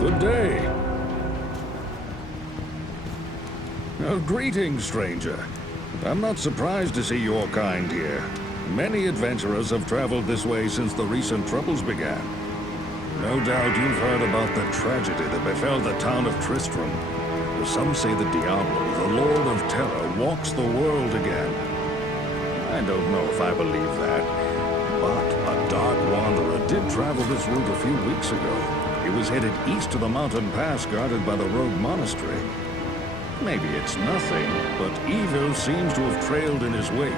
Good day. Greetings, stranger. I'm not surprised to see your kind here. Many adventurers have traveled this way since the recent troubles began. No doubt you've heard about the tragedy that befell the town of Tristram. Some say that Diablo, the Lord of Terror, walks the world again. I don't know if I believe that, but a dark wanderer did travel this route a few weeks ago. He was headed east to the mountain pass guarded by the rogue monastery. Maybe it's nothing, but evil seems to have trailed in his wake.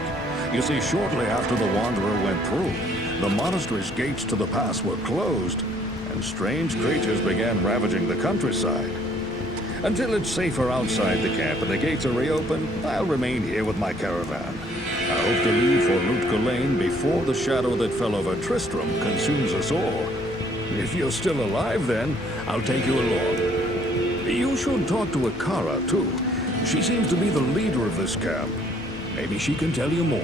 You see, shortly after the wanderer went through, the monastery's gates to the pass were closed, and strange creatures began ravaging the countryside. Until it's safer outside the camp and the gates are reopened, I'll remain here with my caravan. I hope to leave for Lutga Lane before the shadow that fell over Tristram consumes us all. If you're still alive then, I'll take you along. You should talk to Akara, too. She seems to be the leader of this camp. Maybe she can tell you more.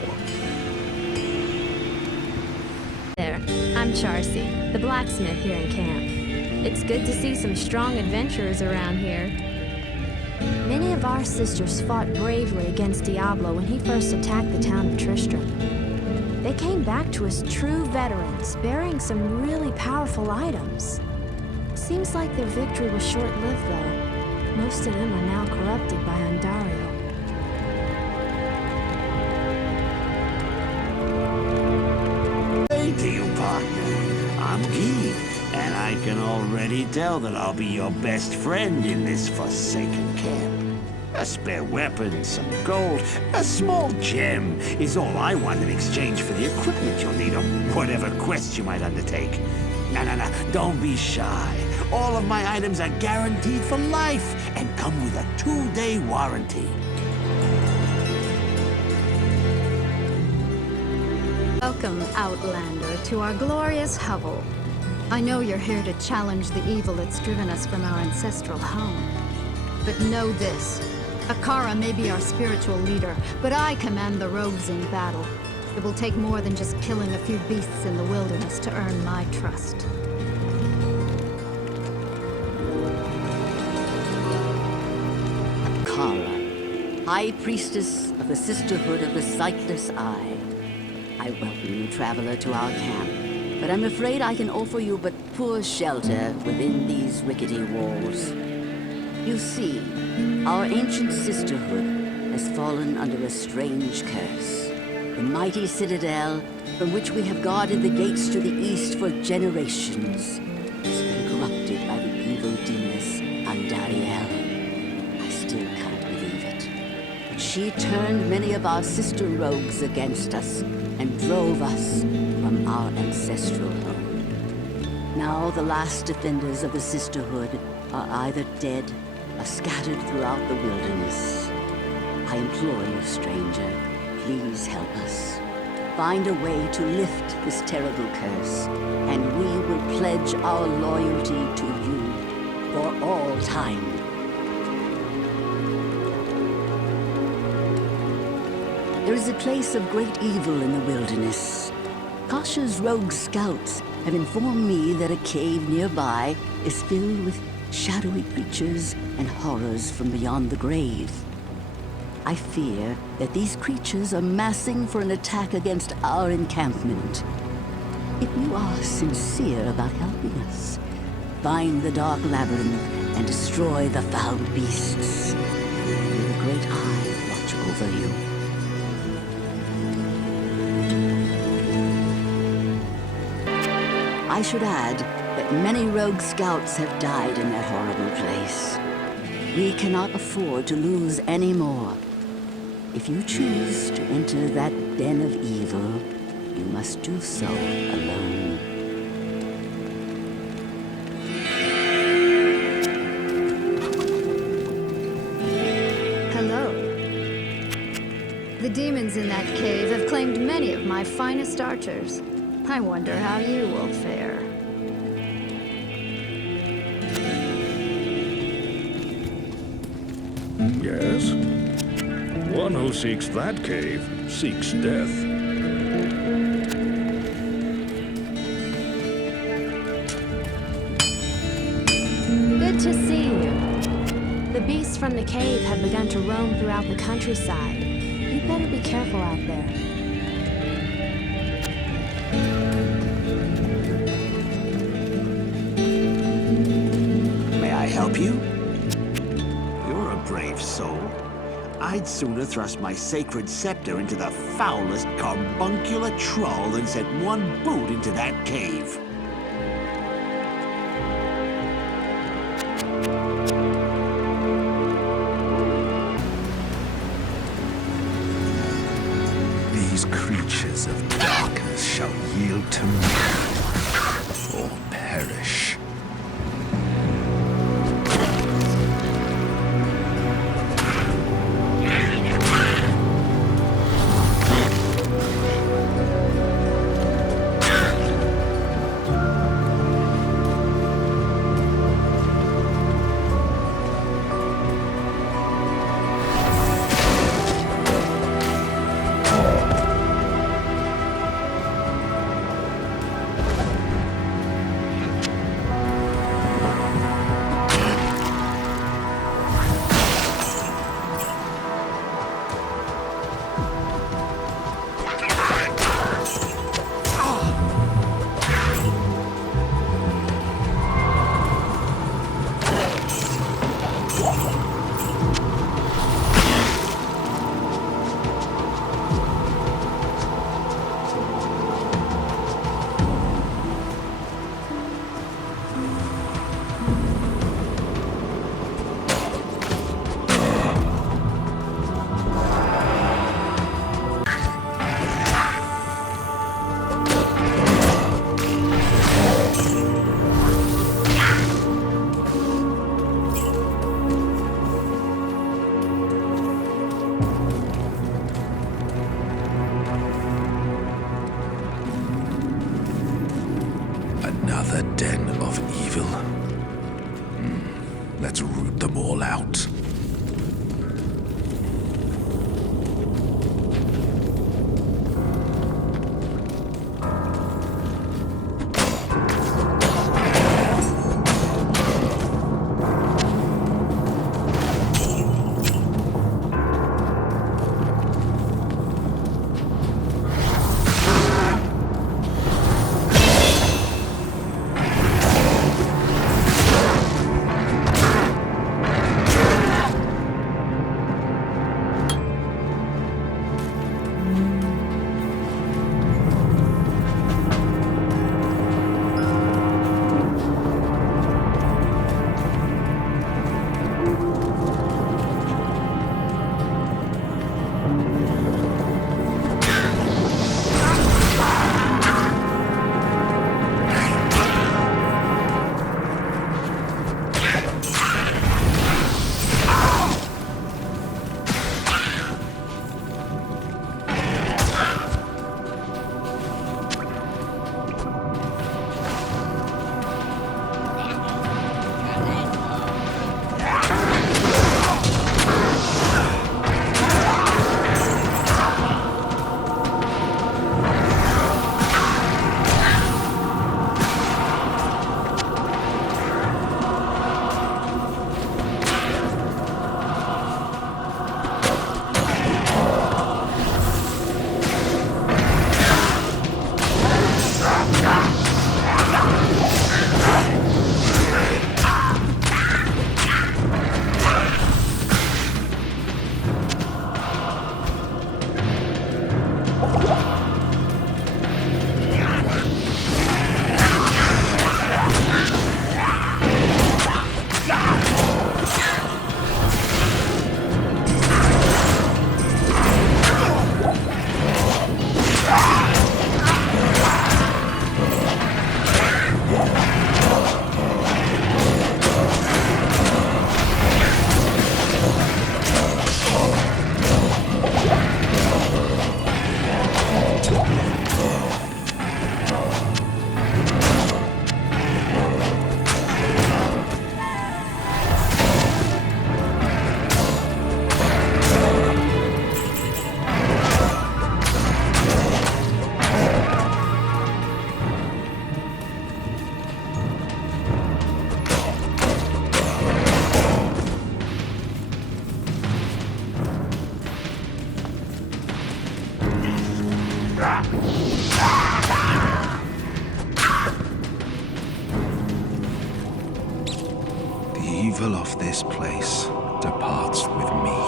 There, I'm Charcy, the blacksmith here in camp. It's good to see some strong adventurers around here. Many of our sisters fought bravely against Diablo when he first attacked the town of Tristram. They came back to us true veterans, bearing some really powerful items. Seems like their victory was short-lived, though. Most of them are now corrupted by Ondario. Hey to you, partner. I'm Guy, and I can already tell that I'll be your best friend in this forsaken camp. A spare weapon, some gold, a small gem is all I want in exchange for the equipment you'll need on whatever quest you might undertake. No, don't be shy. All of my items are guaranteed for life and come with a 2-day warranty. Welcome, Outlander, to our glorious hovel. I know you're here to challenge the evil that's driven us from our ancestral home. But know this. Akara may be our spiritual leader, but I command the rogues in battle. It will take more than just killing a few beasts in the wilderness to earn my trust. Akara, High Priestess of the Sisterhood of the Sightless Eye. I welcome you, traveler, to our camp, but I'm afraid I can offer you but poor shelter within these rickety walls. You see, our ancient sisterhood has fallen under a strange curse. The mighty citadel, from which we have guarded the gates to the east for generations, has been corrupted by the evil demoness Andariel. I still can't believe it. But she turned many of our sister rogues against us and drove us from our ancestral home. Now the last defenders of the sisterhood are either dead or scattered throughout the wilderness. I implore you, stranger, please help us. Find a way to lift this terrible curse, and we will pledge our loyalty to you for all time. There is a place of great evil in the wilderness. Kasha's rogue scouts have informed me that a cave nearby is filled with shadowy creatures and horrors from beyond the grave. I fear that these creatures are massing for an attack against our encampment. If you are sincere about helping us, find the dark labyrinth and destroy the foul beasts. May the Great Eye watch over you. I should add that many rogue scouts have died in that horrible place. We cannot afford to lose any more. If you choose to enter that den of evil, you must do so alone. Hello. The demons in that cave have claimed many of my finest archers. I wonder how you will fare. Yes? One who seeks that cave seeks death. Good to see you. The beasts from the cave have begun to roam throughout the countryside. You better be careful out there. May I help you? You're a brave soul. I'd sooner thrust my sacred scepter into the foulest carbuncular troll than set one boot into that cave. These creatures of darkness shall yield to me, or perish. Another den of evil. Let's root them all out. evil of this place departs with me.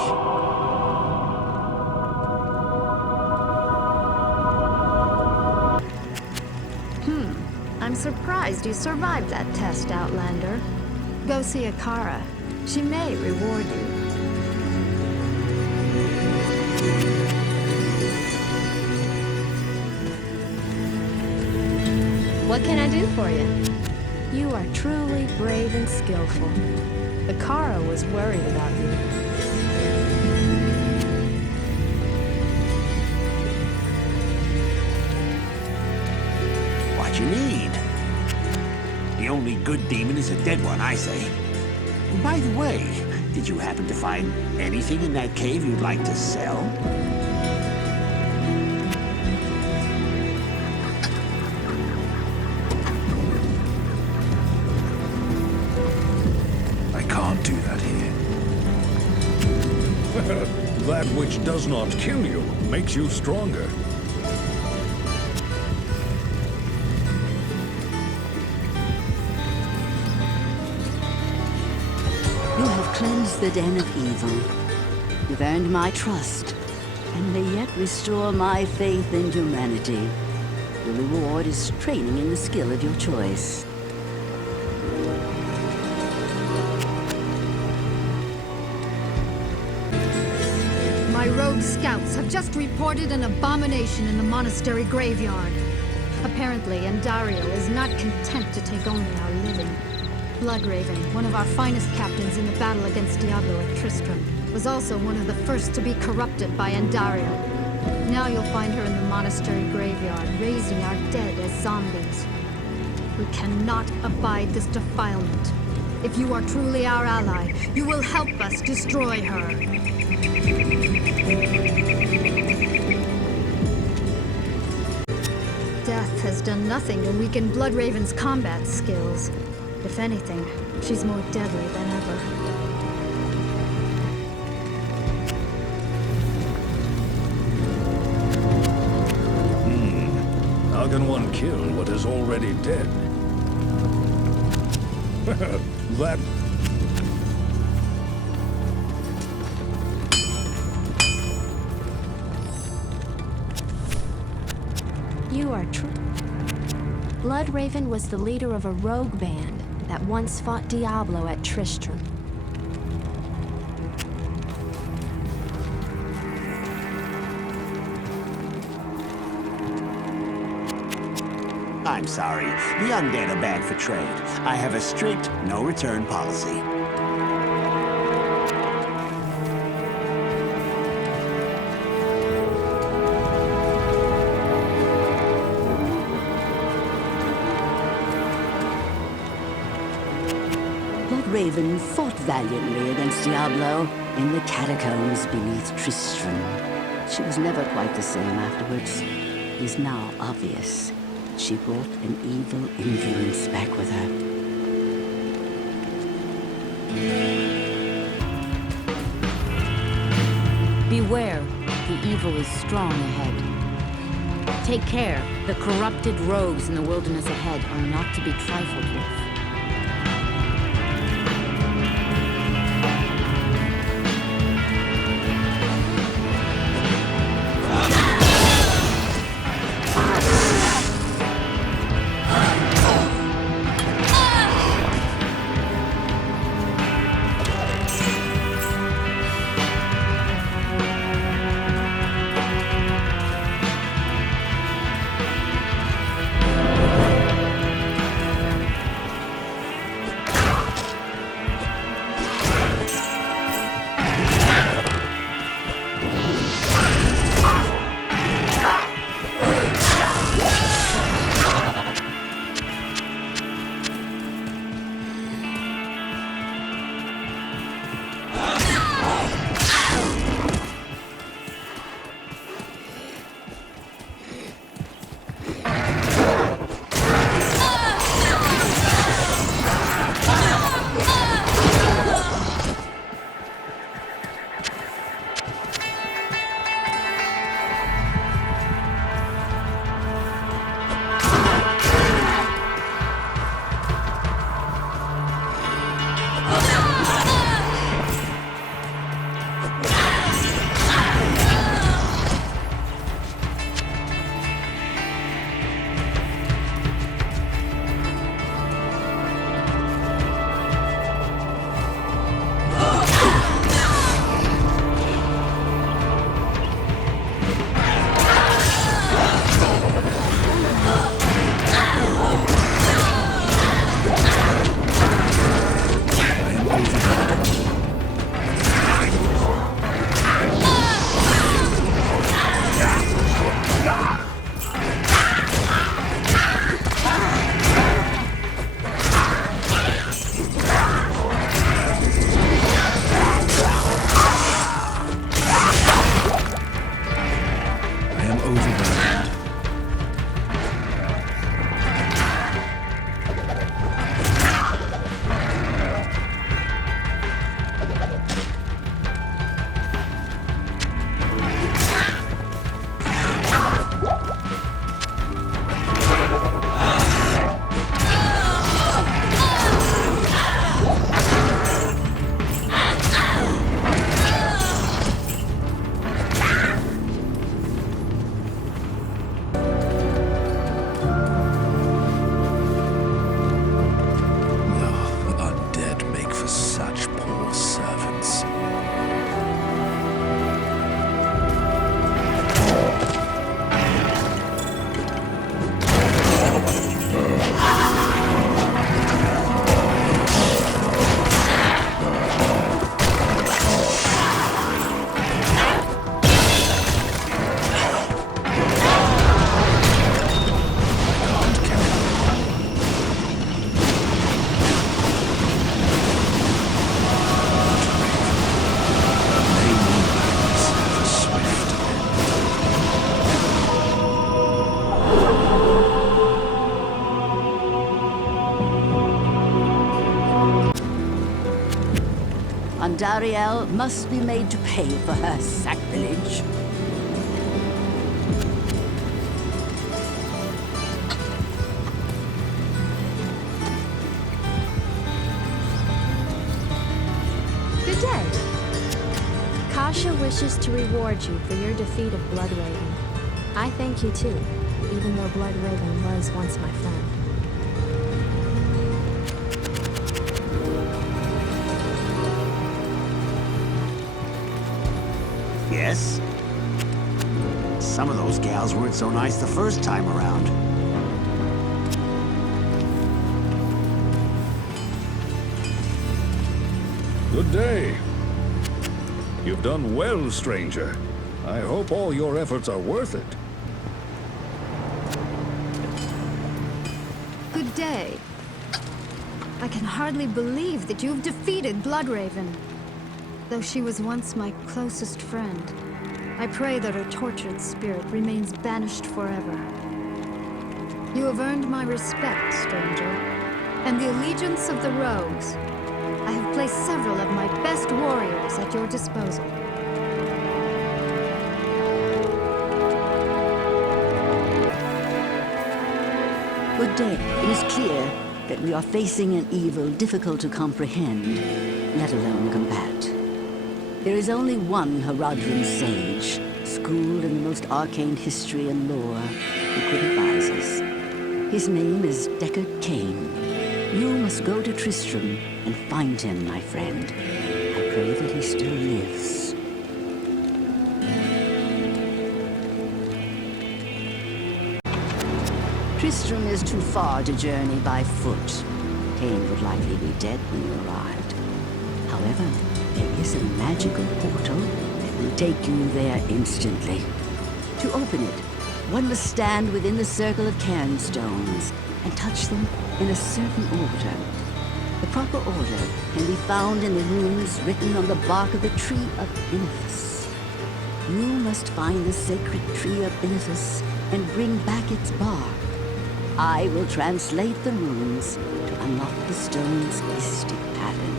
I'm surprised you survived that test, Outlander. Go see Akara. She may reward you. What can I do for you? You are truly brave and skillful. Akara was worried about you. What you need? The only good demon is a dead one, I say. By the way, did you happen to find anything in that cave you'd like to sell? I can't do that here. That which does not kill you makes you stronger. You have cleansed the den of evil. You've earned my trust, and may yet restore my faith in humanity. Your reward is training in the skill of your choice. My rogue scouts have just reported an abomination in the monastery graveyard. Apparently, Andariel is not content to take only our living. Bloodraven, one of our finest captains in the battle against Diablo at Tristram, was also one of the first to be corrupted by Andariel. Now you'll find her in the monastery graveyard, raising our dead as zombies. We cannot abide this defilement. If you are truly our ally, you will help us destroy her. Death has done nothing to weaken Bloodraven's combat skills. If anything, she's more deadly than ever. How can one kill what is already dead? That... You are true. Bloodraven was the leader of a rogue band that once fought Diablo at Tristram. I'm sorry. The undead are bad for trade. I have a strict no-return policy. Bloodraven fought valiantly against Diablo in the catacombs beneath Tristram. She was never quite the same afterwards. It is now obvious she brought an evil influence back with her. Beware, the evil is strong ahead. Take care, the corrupted rogues in the wilderness ahead are not to be trifled with. Andariel must be made to pay for her sacrilege. Good day. Kasha wishes to reward you for your defeat of Bloodraven. I thank you too, even though Bloodraven was once my friend. Yes? Some of those gals weren't so nice the first time around. Good day. You've done well, stranger. I hope all your efforts are worth it. Good day. I can hardly believe that you've defeated Bloodraven. Though she was once my closest friend, I pray that her tortured spirit remains banished forever. You have earned my respect, stranger, and the allegiance of the rogues. I have placed several of my best warriors at your disposal. Good day. It is clear that we are facing an evil difficult to comprehend, let alone combat. There is only one Haradrim sage, schooled in the most arcane history and lore, who could advise us. His name is Deckard Cain. You must go to Tristram and find him, my friend. I pray that he still lives. Tristram is too far to journey by foot. Cain would likely be dead when you arrived. However, there is a magical portal that will take you there instantly. To open it, one must stand within the circle of cairnstones and touch them in a certain order. The proper order can be found in the runes written on the bark of the tree of Benefice. You must find the sacred tree of Benefice and bring back its bark. I will translate the runes to unlock the stone's mystic pattern.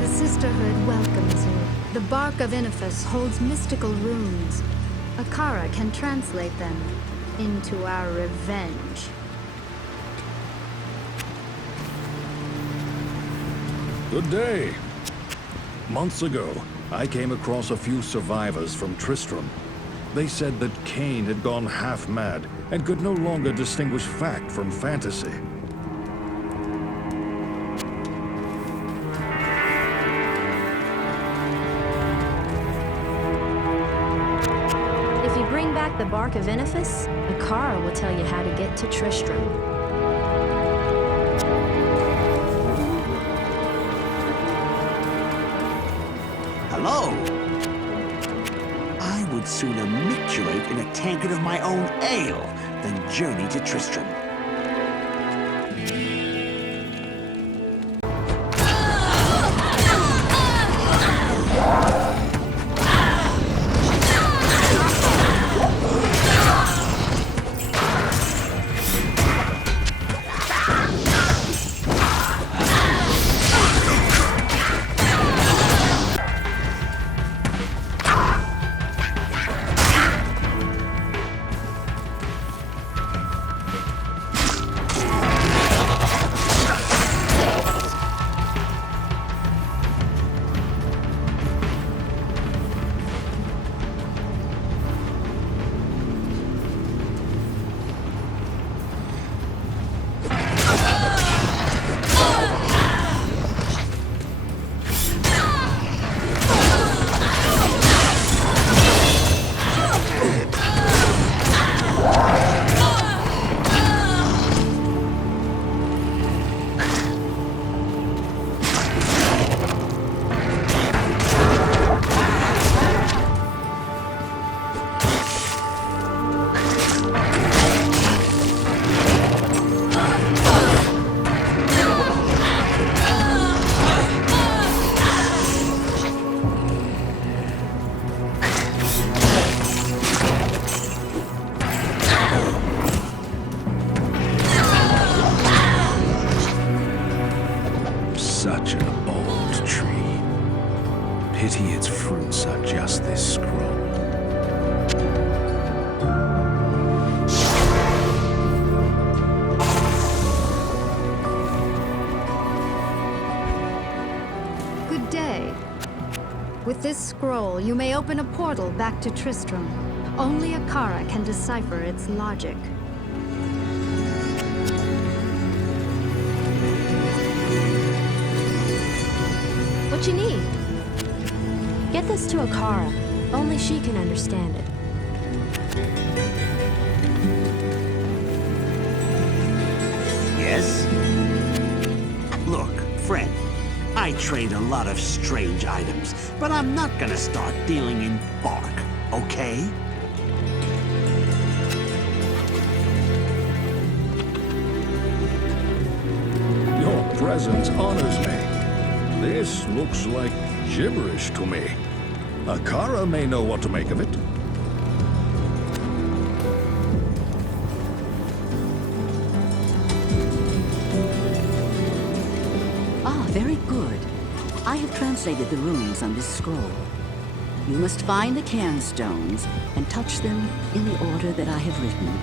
The Sisterhood welcomes you. The bark of Benefice holds mystical runes. Akara can translate them into our revenge. Good day. Months ago, I came across a few survivors from Tristram. They said that Cain had gone half-mad and could no longer distinguish fact from fantasy. If you bring back the bark of Benefice, Akara will tell you how to get to Tristram. Hello? I would sooner micturate in a tankard of my own ale than journey to Tristram. With this scroll, you may open a portal back to Tristram. Only Akara can decipher its logic. What you need? Get this to Akara. Only she can understand it. Yes? Look, friend, I trade a lot of strange items, but I'm not gonna start dealing in bark, okay? Your presence honors me. This looks like gibberish to me. Akara may know what to make of it. Ah, very good. I have translated the runes on this scroll. You must find the cairn stones and touch them in the order that I have written.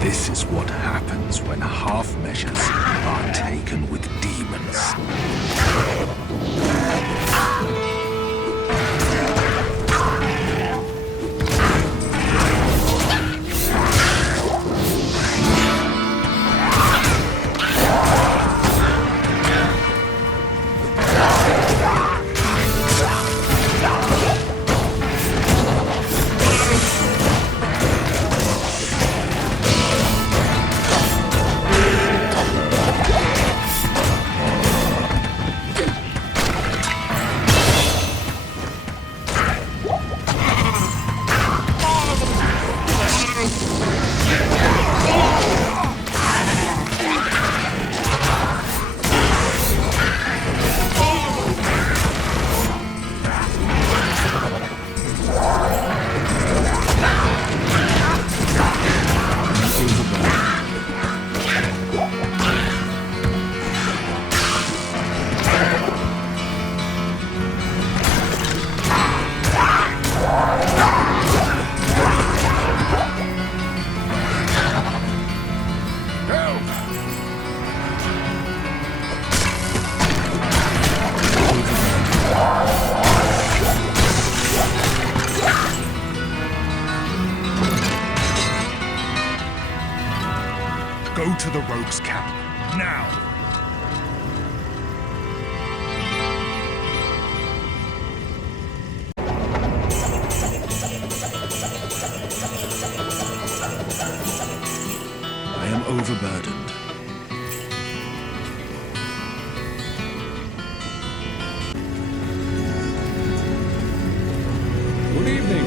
This is what happens when half measures are taken with demons. Rogue's camp. Now! I am overburdened. Good evening.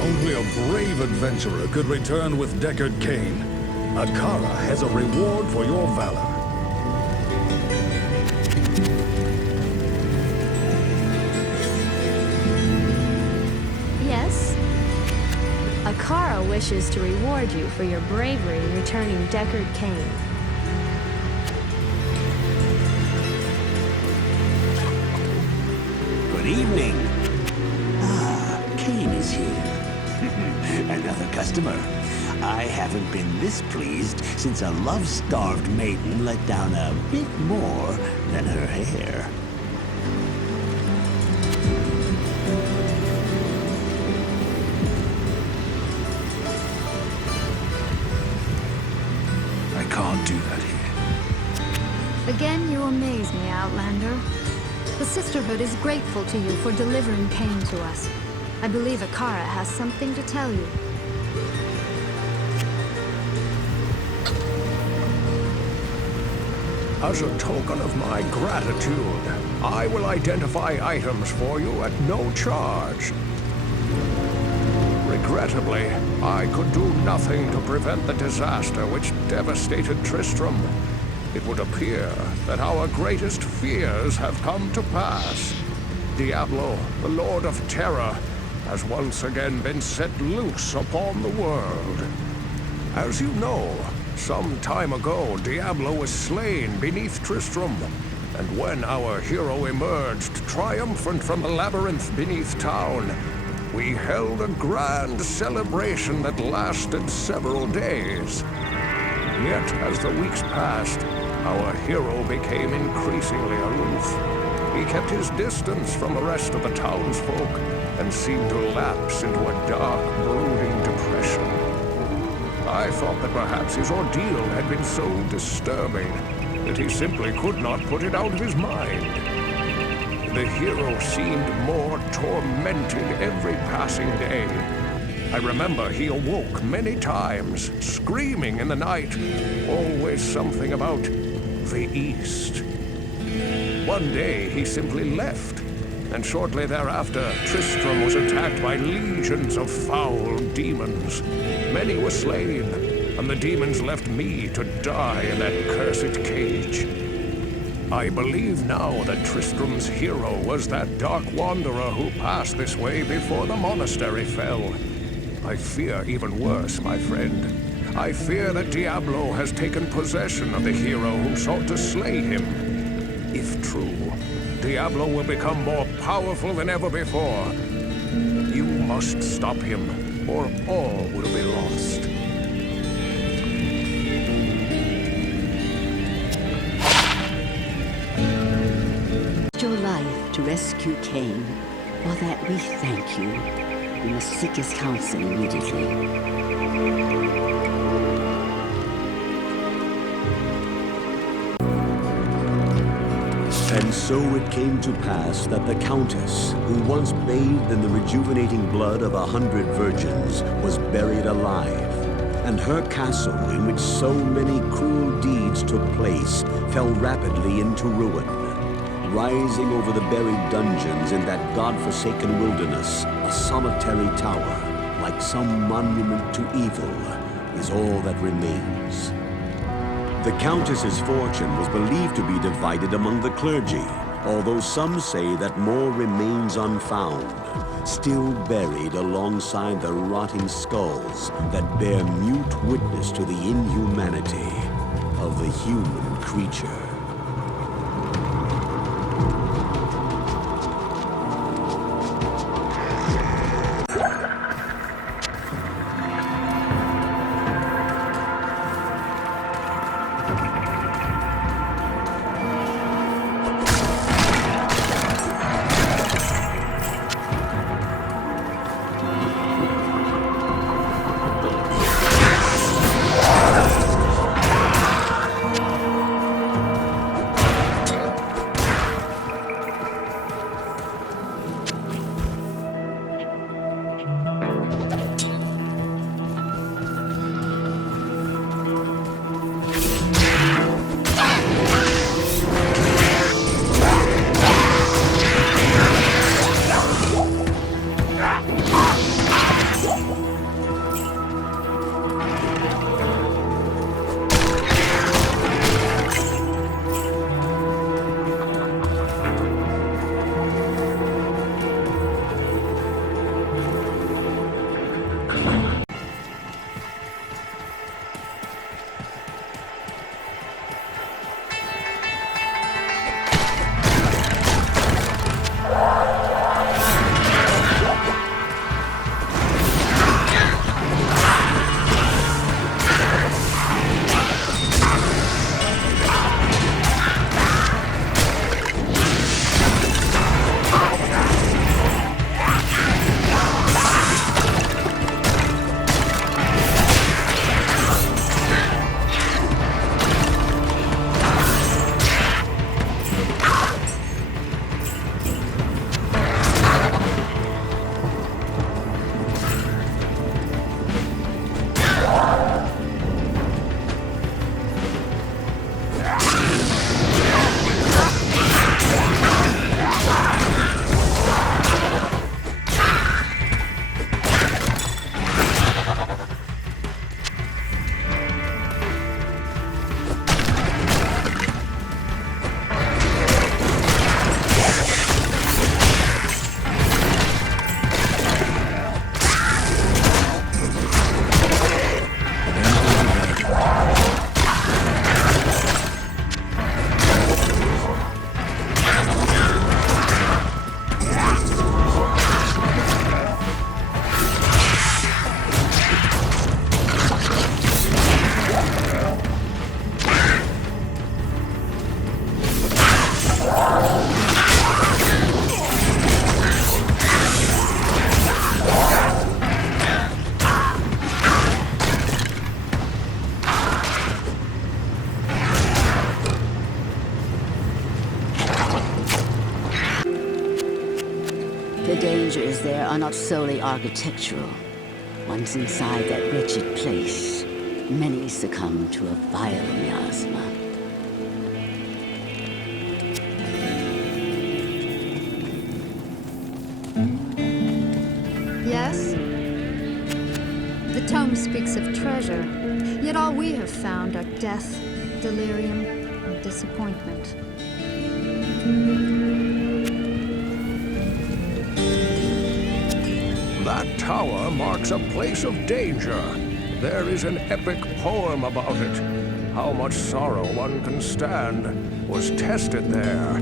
Only a brave adventurer could return with Deckard Cain. Akara has a reward for your valor. Yes? Akara wishes to reward you for your bravery in returning Deckard Cain. Good evening. Ah, Cain is here. Another customer. I haven't been this pleased since a love-starved maiden let down a bit more than her hair. I can't do that here. Again, you amaze me, Outlander. The Sisterhood is grateful to you for delivering Cain to us. I believe Akara has something to tell you. As a token of my gratitude, I will identify items for you at no charge. Regrettably, I could do nothing to prevent the disaster which devastated Tristram. It would appear that our greatest fears have come to pass. Diablo, the Lord of Terror, has once again been set loose upon the world. As you know, some time ago, Diablo was slain beneath Tristram, and when our hero emerged triumphant from the labyrinth beneath town, we held a grand celebration that lasted several days. Yet, as the weeks passed, our hero became increasingly aloof. He kept his distance from the rest of the townsfolk and seemed to lapse into a dark, brooding depression. I thought that perhaps his ordeal had been so disturbing that he simply could not put it out of his mind. The hero seemed more tormented every passing day. I remember he awoke many times, screaming in the night, always something about the East. One day he simply left, and shortly thereafter, Tristram was attacked by legions of foul demons. Many were slain, and the demons left me to die in that cursed cage. I believe now that Tristram's hero was that dark wanderer who passed this way before the monastery fell. I fear even worse, my friend. I fear that Diablo has taken possession of the hero who sought to slay him. If true, Diablo will become more powerful than ever before. You must stop him, or all will be lost. Your life to rescue Cain. For that we thank you. We must seek his counsel immediately. And so it came to pass that the Countess, who once bathed in the rejuvenating blood of 100 virgins, was buried alive. And her castle, in which so many cruel deeds took place, fell rapidly into ruin. Rising over the buried dungeons in that god-forsaken wilderness, a solitary tower, like some monument to evil, is all that remains. The Countess's fortune was believed to be divided among the clergy, although some say that more remains unfound, still buried alongside the rotting skulls that bear mute witness to the inhumanity of the human creature. dangers there are not solely architectural. Once inside that wretched place, many succumb to a vile miasma. Yes? The tome speaks of treasure, yet all we have found are death, delirium, and disappointment. That tower marks a place of danger. There is an epic poem about it. How much sorrow one can stand was tested there.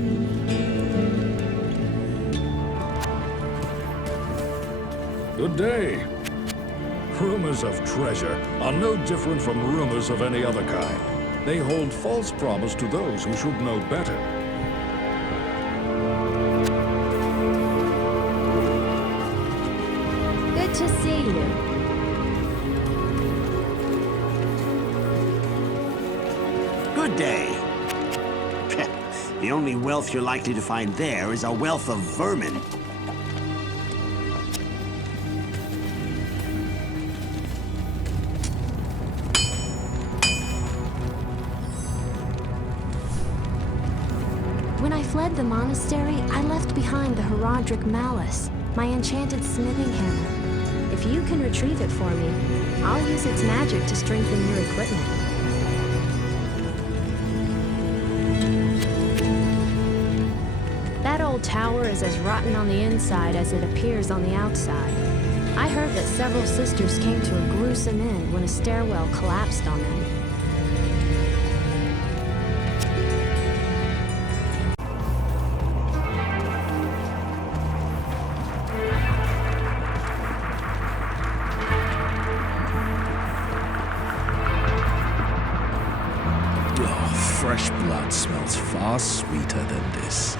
Good day. Rumors of treasure are no different from rumors of any other kind. They hold false promise to those who should know better. Good to see you. Good day. The only wealth you're likely to find there is a wealth of vermin. When I fled the monastery, I left behind the Herodric Malice, my enchanted smithing hammer. If you can retrieve it for me, I'll use its magic to strengthen your equipment. That old tower is as rotten on the inside as it appears on the outside. I heard that several sisters came to a gruesome end when a stairwell collapsed on them. Fresh blood smells far sweeter than this.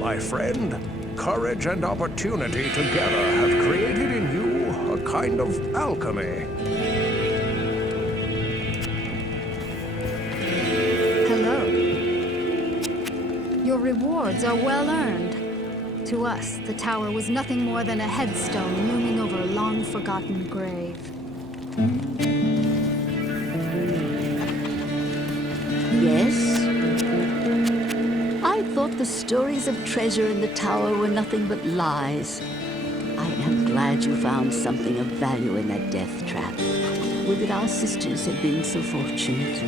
My friend, courage and opportunity together have created in you a kind of alchemy. Hello. Your rewards are well earned. To us, the tower was nothing more than a headstone looming over a long-forgotten grave. Yes? thought the stories of treasure in the tower were nothing but lies. I am glad you found something of value in that death trap. Would that our sisters had been so fortunate.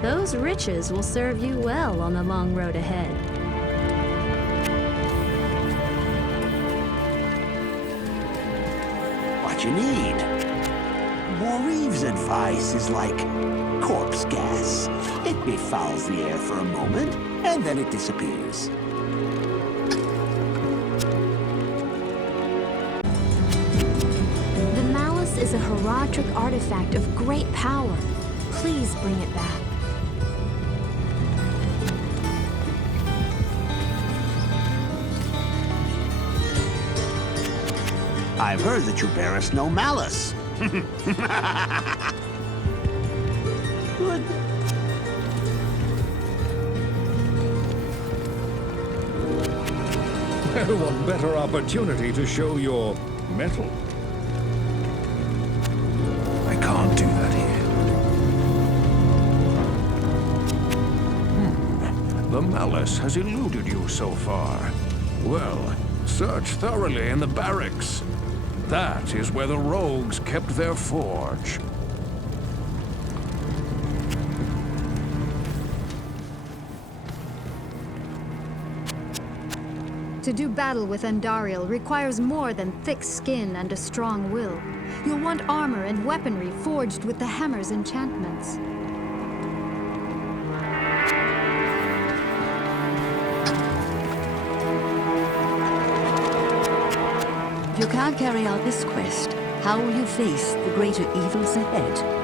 Those riches will serve you well on the long road ahead. What you need? Warreeve's advice is like corpse gas. It befouls the air for a moment, and then it disappears. The malice is a Herodic artifact of great power. Please bring it back. I've heard that you bear us no malice. Good. Well, what better opportunity to show your mettle? I can't do that here. The malice has eluded you so far. Well, search thoroughly in the barracks. That is where the rogues kept their forge. To do battle with Andariel requires more than thick skin and a strong will. You'll want armor and weaponry forged with the hammer's enchantments. If you can't carry out this quest, how will you face the greater evils ahead?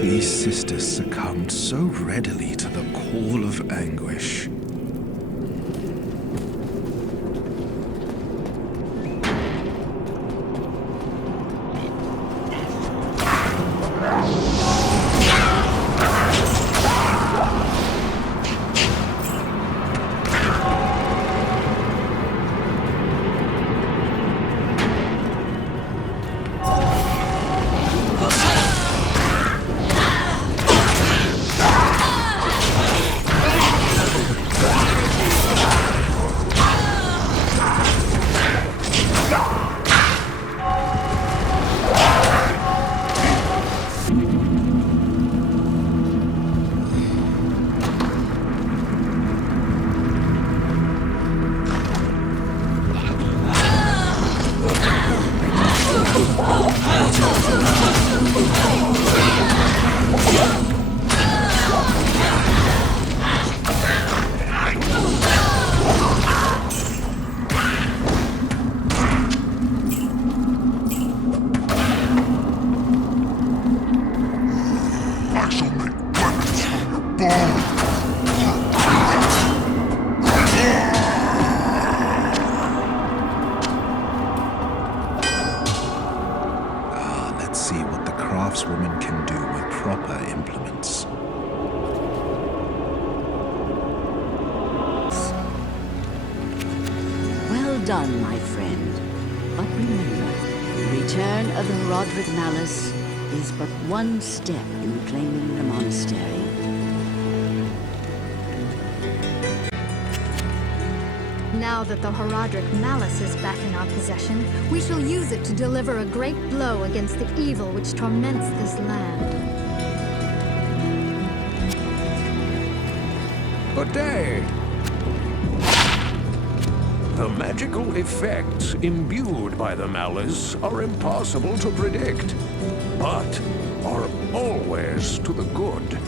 These sisters succumbed so readily to the call of anguish. craftswoman can do with proper implements. Well done, my friend. But remember, the return of the Roderick Malice is but one step in reclaiming the monastery. Now that the Horadric Malice is back in our possession, we shall use it to deliver a great blow against the evil which torments this land. Good day. The magical effects imbued by the malice are impossible to predict, but are always to the good.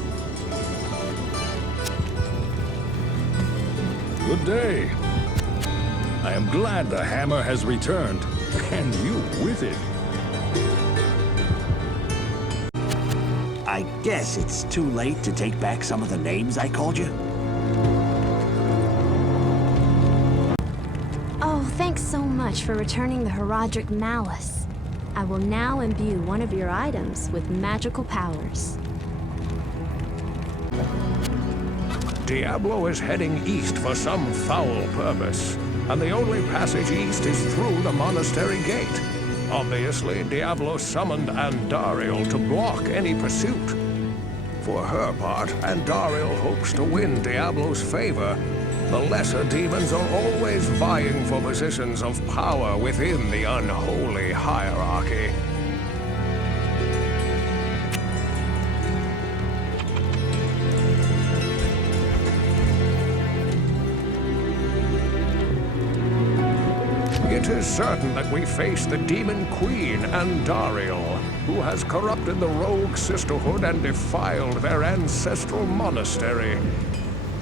Good day. I am glad the hammer has returned, and you with it. I guess it's too late to take back some of the names I called you. Oh, thanks so much for returning the Horadric Malice. I will now imbue one of your items with magical powers. Diablo is heading east for some foul purpose, and the only passage east is through the monastery gate. Obviously, Diablo summoned Andariel to block any pursuit. For her part, Andariel hopes to win Diablo's favor. The lesser demons are always vying for positions of power within the unholy hierarchy. It is certain that we face the Demon Queen, Andariel, who has corrupted the rogue sisterhood and defiled their ancestral monastery.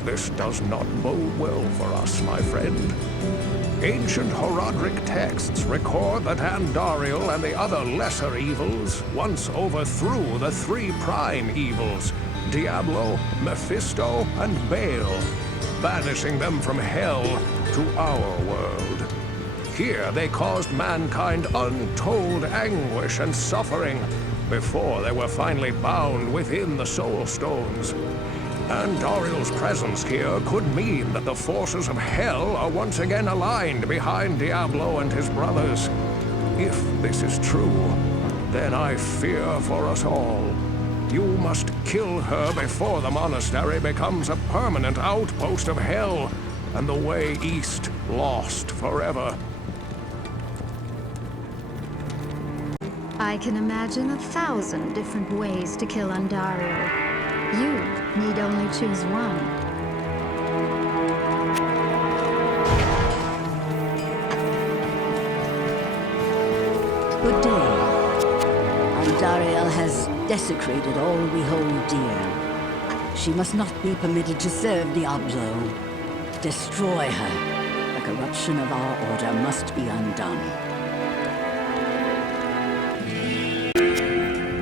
This does not bode well for us, my friend. Ancient Horadric texts record that Andariel and the other lesser evils once overthrew the three prime evils, Diablo, Mephisto, and Baal, banishing them from hell to our world. Here they caused mankind untold anguish and suffering before they were finally bound within the Soul Stones. Andariel's presence here could mean that the forces of hell are once again aligned behind Diablo and his brothers. If this is true, then I fear for us all. You must kill her before the monastery becomes a permanent outpost of hell and the way east lost forever. I can imagine 1,000 different ways to kill Andariel. You need only choose one. Good day. Andariel has desecrated all we hold dear. She must not be permitted to serve Diablo. Destroy her. The corruption of our order must be undone.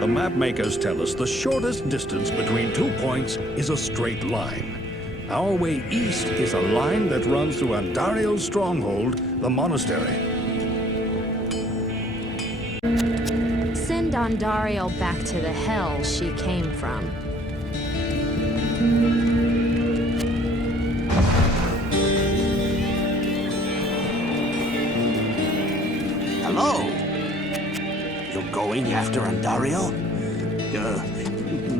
The mapmakers tell us the shortest distance between 2 points is a straight line. Our way east is a line that runs through Andariel's stronghold, the monastery. Send Andariel back to the hell she came from. Hello? You're going after Andariel?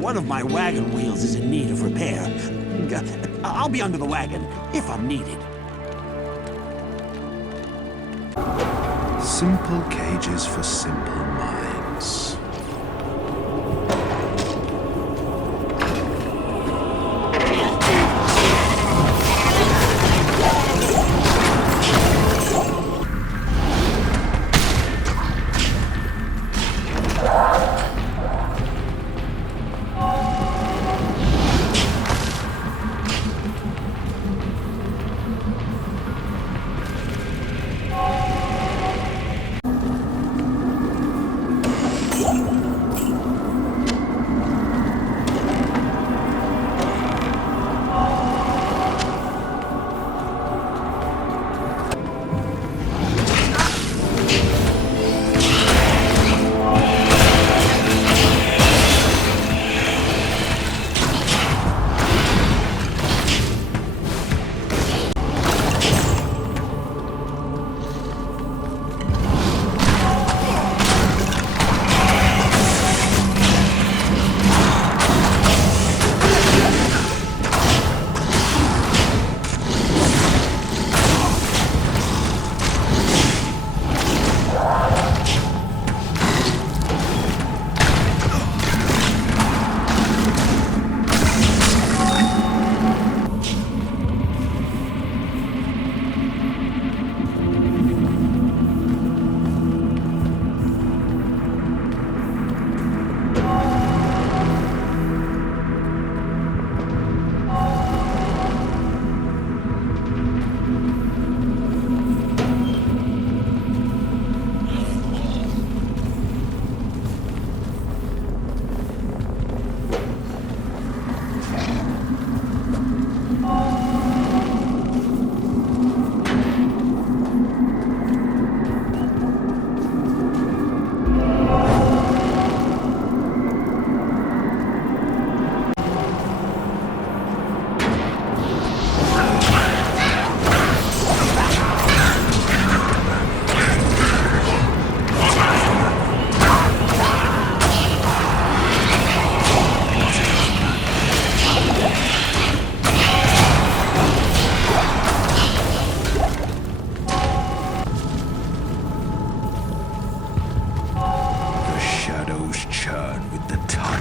One of my wagon wheels is in need of repair. I'll be under the wagon if I'm needed. Simple cages for simple minds.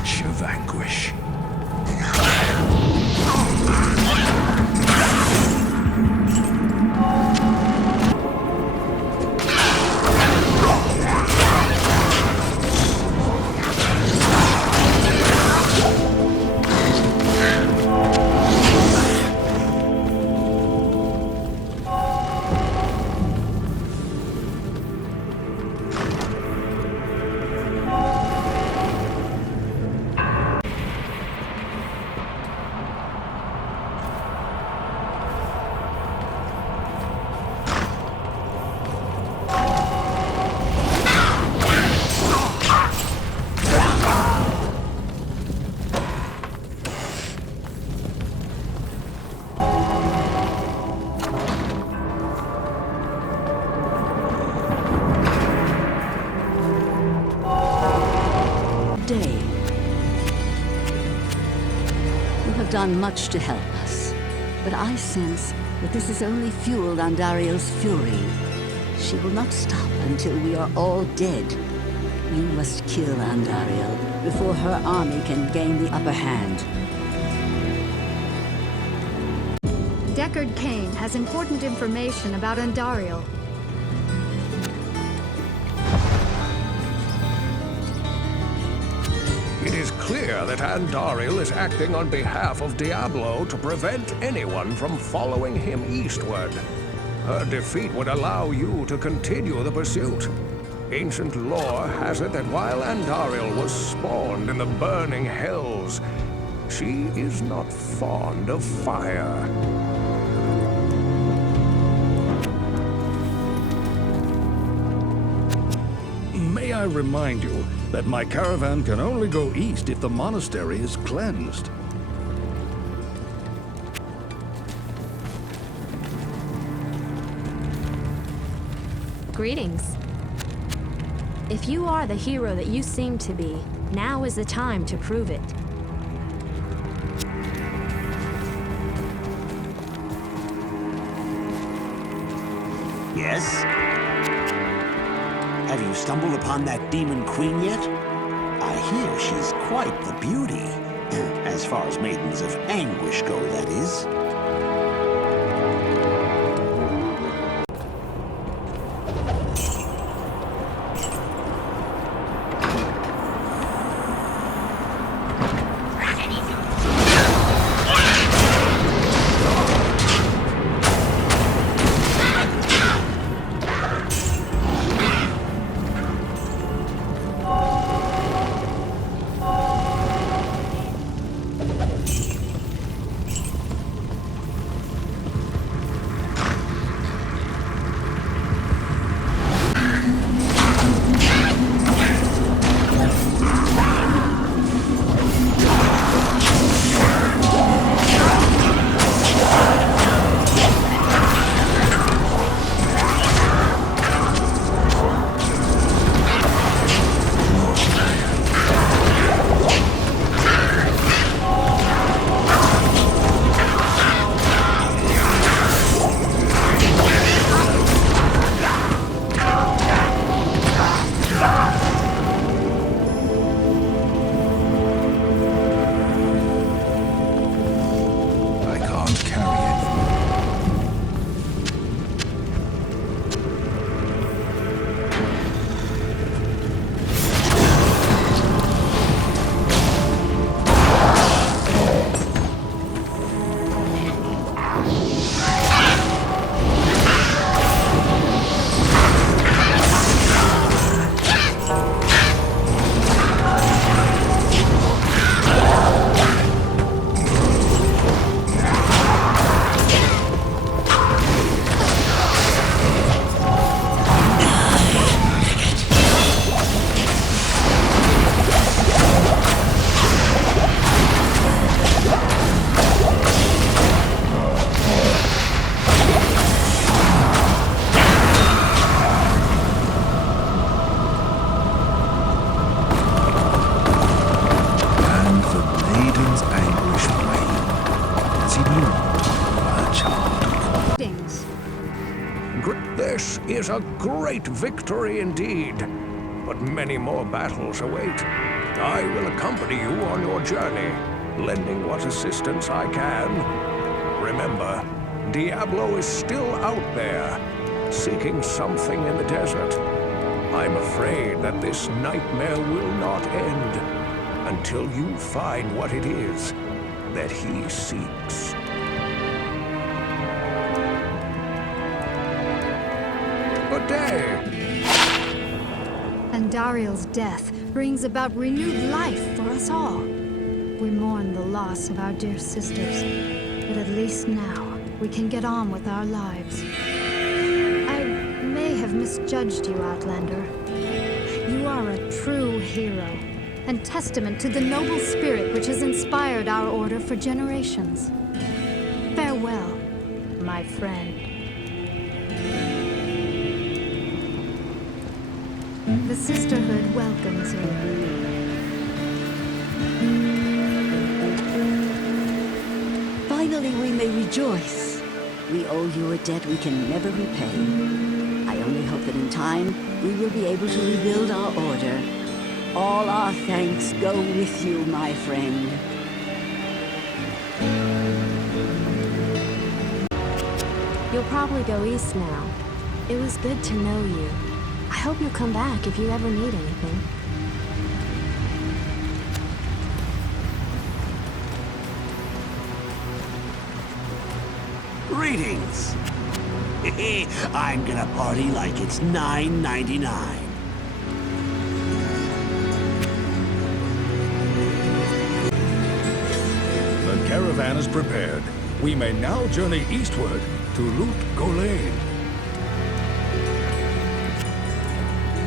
much of anguish. Done much to help us, but I sense that this has only fueled Andariel's fury. She will not stop until we are all dead. You must kill Andariel before her army can gain the upper hand. Deckard Cain has important information about Andariel. It is clear that Andariel is acting on behalf of Diablo to prevent anyone from following him eastward. Her defeat would allow you to continue the pursuit. Ancient lore has it that while Andariel was spawned in the burning hells, she is not fond of fire. May I remind you that my caravan can only go east if the monastery is cleansed. Greetings. If you are the hero that you seem to be, now is the time to prove it. Yes? Have you stumbled upon that demon queen yet? I hear she's quite the beauty. As far as maidens of anguish go, that is. This is a great victory indeed. But many more battles await. I will accompany you on your journey, lending what assistance I can. Remember, Diablo is still out there, seeking something in the desert. I'm afraid that this nightmare will not end until you find what it is that he seeks. Good day. And Dariel's death brings about renewed life for us all. We mourn the loss of our dear sisters, but at least now we can get on with our lives. I may have misjudged you, Outlander. You are a true hero, and testament to the noble spirit which has inspired our order for generations. Farewell, my friend. The Sisterhood welcomes you. Finally, we may rejoice. We owe you a debt we can never repay. I only hope that in time, we will be able to rebuild our order. All our thanks go with you, my friend. You'll probably go east now. It was good to know you. I hope you'll come back if you ever need anything. Greetings. I'm gonna party like it's $9.99. The caravan is prepared. We may now journey eastward to Loot Golain.